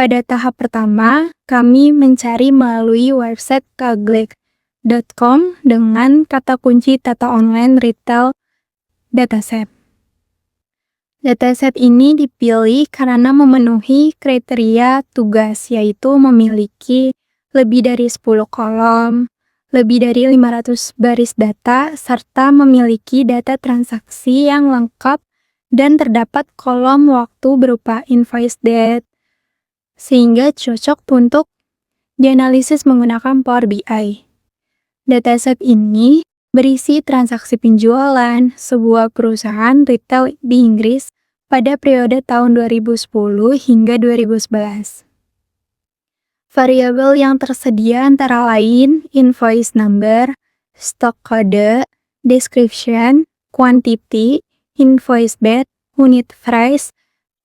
Pada tahap pertama, kami mencari melalui website kaggle.com dengan kata kunci tata online retail dataset. Dataset ini dipilih karena memenuhi kriteria tugas, yaitu memiliki lebih dari 10 kolom, lebih dari 500 baris data, serta memiliki data transaksi yang lengkap dan terdapat kolom waktu berupa invoice date, sehingga cocok untuk dianalisis menggunakan Power BI. Dataset ini berisi transaksi penjualan sebuah perusahaan retail di Inggris pada periode tahun 2010 hingga 2011. Variabel yang tersedia antara lain invoice number, stock code, description, quantity, invoice date, unit price,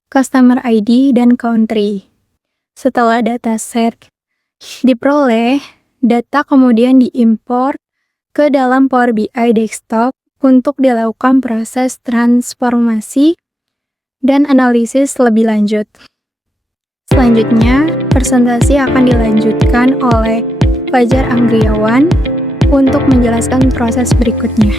customer ID, dan country. Setelah dataset diperoleh, data kemudian diimpor ke dalam Power BI Desktop untuk dilakukan proses transformasi dan analisis lebih lanjut. Selanjutnya, presentasi akan dilanjutkan oleh Fajar Anggriawan untuk menjelaskan proses berikutnya.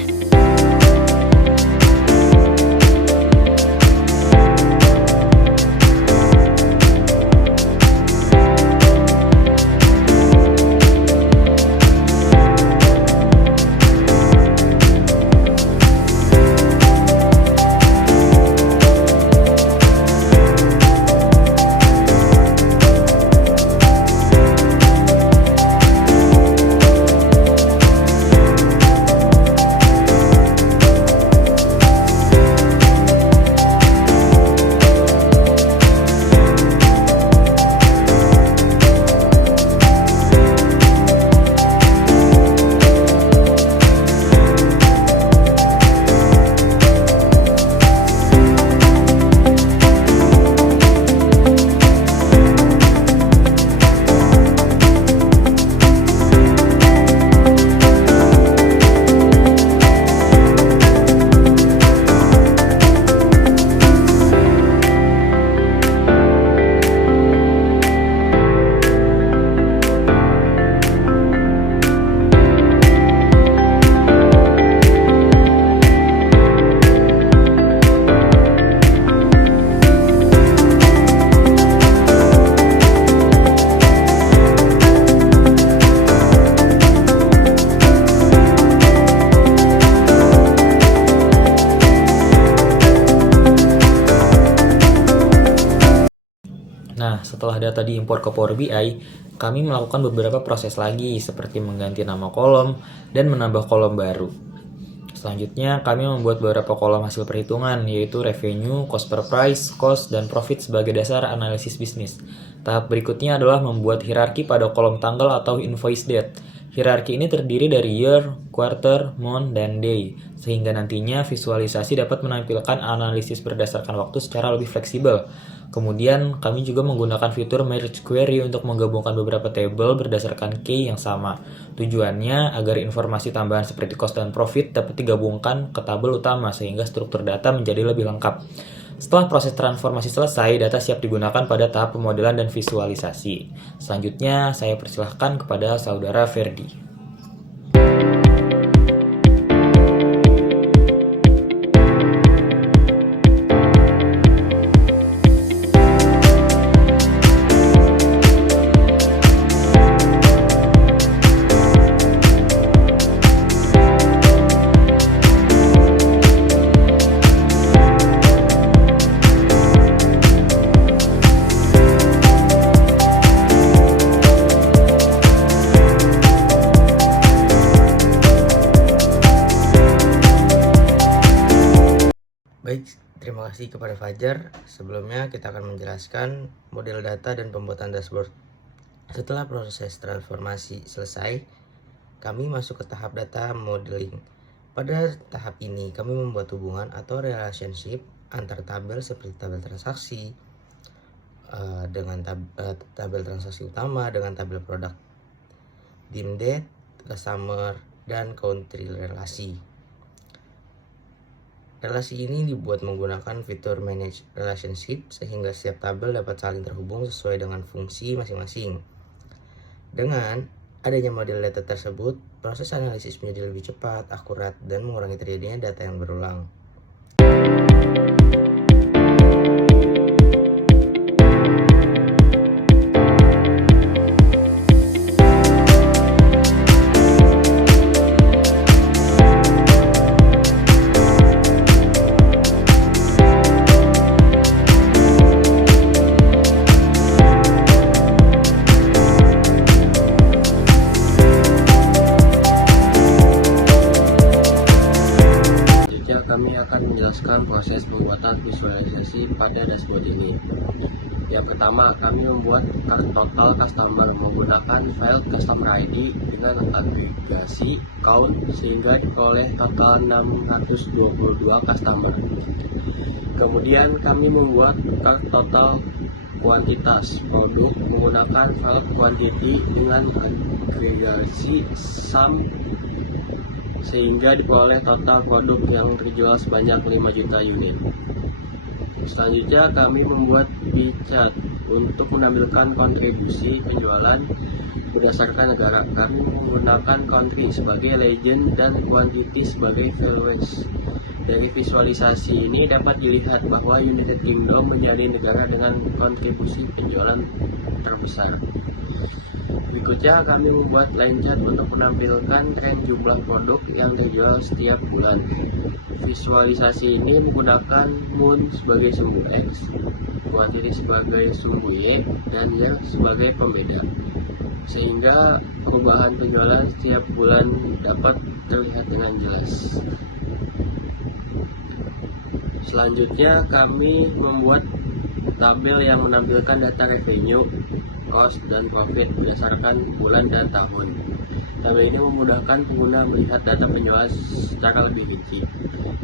Nah, setelah data diimpor ke Power BI, kami melakukan beberapa proses lagi seperti mengganti nama kolom dan menambah kolom baru. Selanjutnya, kami membuat beberapa kolom hasil perhitungan, yaitu revenue, cost per price, cost, dan profit sebagai dasar analisis bisnis. Tahap berikutnya adalah membuat hierarki pada kolom tanggal atau invoice date. Hierarki ini terdiri dari year, quarter, month, dan day, sehingga nantinya visualisasi dapat menampilkan analisis berdasarkan waktu secara lebih fleksibel. Kemudian, kami juga menggunakan fitur merge query untuk menggabungkan beberapa table berdasarkan key yang sama. Tujuannya agar informasi tambahan seperti cost dan profit dapat digabungkan ke tabel utama sehingga struktur data menjadi lebih lengkap. Setelah proses transformasi selesai, data siap digunakan pada tahap pemodelan dan visualisasi. Selanjutnya, saya persilahkan kepada Saudara Ferdi. Baik, terima kasih kepada Fajar. Sebelumnya kita akan menjelaskan model data dan pembuatan dashboard. Setelah proses transformasi selesai, kami masuk ke tahap data modeling. Pada tahap ini, kami membuat hubungan atau relationship antar tabel seperti tabel transaksi dengan tabel transaksi utama dengan tabel produk, dim date, customer, dan country relasi. Relasi ini dibuat menggunakan fitur Manage Relationship sehingga setiap tabel dapat saling terhubung sesuai dengan fungsi masing-masing. Dengan adanya model data tersebut, proses analisis menjadi lebih cepat, akurat, dan mengurangi terjadinya data yang berulang. Kami akan menjelaskan proses pembuatan visualisasi pada dashboard ini. Yang pertama, kami membuat total customer menggunakan file customer ID dengan agregasi count sehingga diperoleh total 622 customer. Kemudian kami membuat total kuantitas produk menggunakan file quantity dengan agregasi sum sehingga diperoleh total produk yang terjual sebanyak 5 juta unit. Selanjutnya kami membuat pie chart untuk menampilkan kontribusi penjualan berdasarkan negara. Kami menggunakan country sebagai legend dan quantity sebagai values. Dari visualisasi ini dapat dilihat bahwa United Kingdom menjadi negara dengan kontribusi penjualan terbesar. Berikutnya kami membuat line chart untuk menampilkan tren jumlah produk yang dijual setiap bulan. Visualisasi ini menggunakan moon sebagai sumbu X, quantity sebagai sumbu Y, dan Y sebagai pembeda. Sehingga perubahan penjualan setiap bulan dapat terlihat dengan jelas. Selanjutnya kami membuat tabel yang menampilkan data revenue, cost, dan profit berdasarkan bulan dan tahun. Tabel ini memudahkan pengguna melihat data penjualan secara lebih rinci.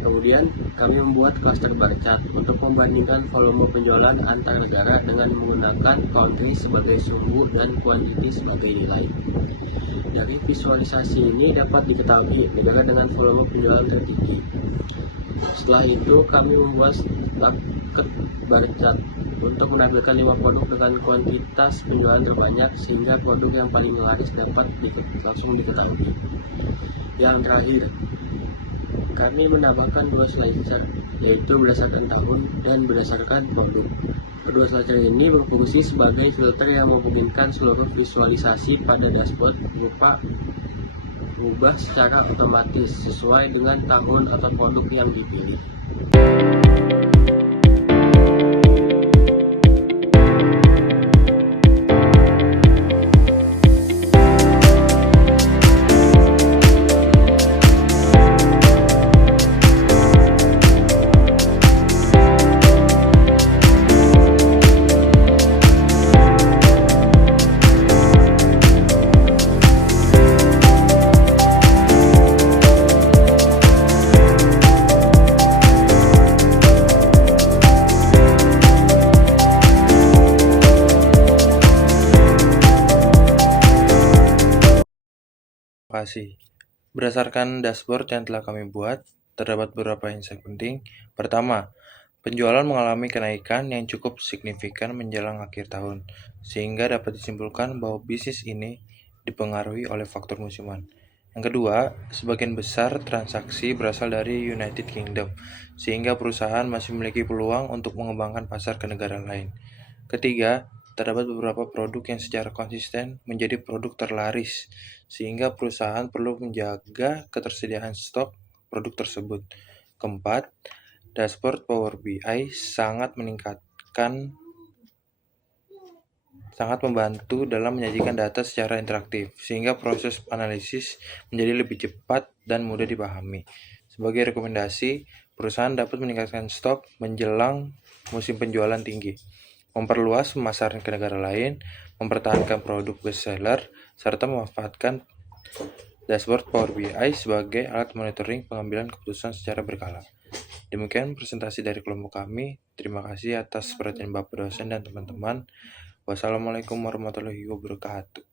Kemudian, kami membuat cluster bar chart untuk membandingkan volume penjualan antar negara dengan menggunakan country sebagai sumbu dan quantity sebagai nilai. Dari visualisasi ini dapat diketahui negara dengan volume penjualan tertinggi. Setelah itu, kami membuat bucket bar chart untuk menampilkan 5 produk dengan kuantitas penjualan terbanyak sehingga produk yang paling laris dapat langsung diketahui. Yang terakhir, kami menambahkan 2 slicer, yaitu berdasarkan tahun dan berdasarkan produk. Kedua slicer ini berfungsi sebagai filter yang memungkinkan seluruh visualisasi pada dashboard berupa berubah secara otomatis sesuai dengan tahun atau produk yang dipilih. Terima kasih. Berdasarkan dashboard yang telah kami buat, terdapat beberapa insight penting. Pertama, penjualan mengalami kenaikan yang cukup signifikan menjelang akhir tahun, sehingga dapat disimpulkan bahwa bisnis ini dipengaruhi oleh faktor musiman. Yang kedua, sebagian besar transaksi berasal dari United Kingdom, sehingga perusahaan masih memiliki peluang untuk mengembangkan pasar ke negara lain. Ketiga, terdapat beberapa produk yang secara konsisten menjadi produk terlaris, sehingga perusahaan perlu menjaga ketersediaan stok produk tersebut. Keempat, dashboard Power BI sangat membantu dalam menyajikan data secara interaktif, sehingga proses analisis menjadi lebih cepat dan mudah dipahami. Sebagai rekomendasi, perusahaan dapat meningkatkan stok menjelang musim penjualan tinggi, memperluas pemasaran ke negara lain, mempertahankan produk bestseller, serta memanfaatkan dashboard Power BI sebagai alat monitoring pengambilan keputusan secara berkala. Demikian presentasi dari kelompok kami. Terima kasih atas perhatian Bapak dosen dan teman-teman. Wassalamualaikum warahmatullahi wabarakatuh.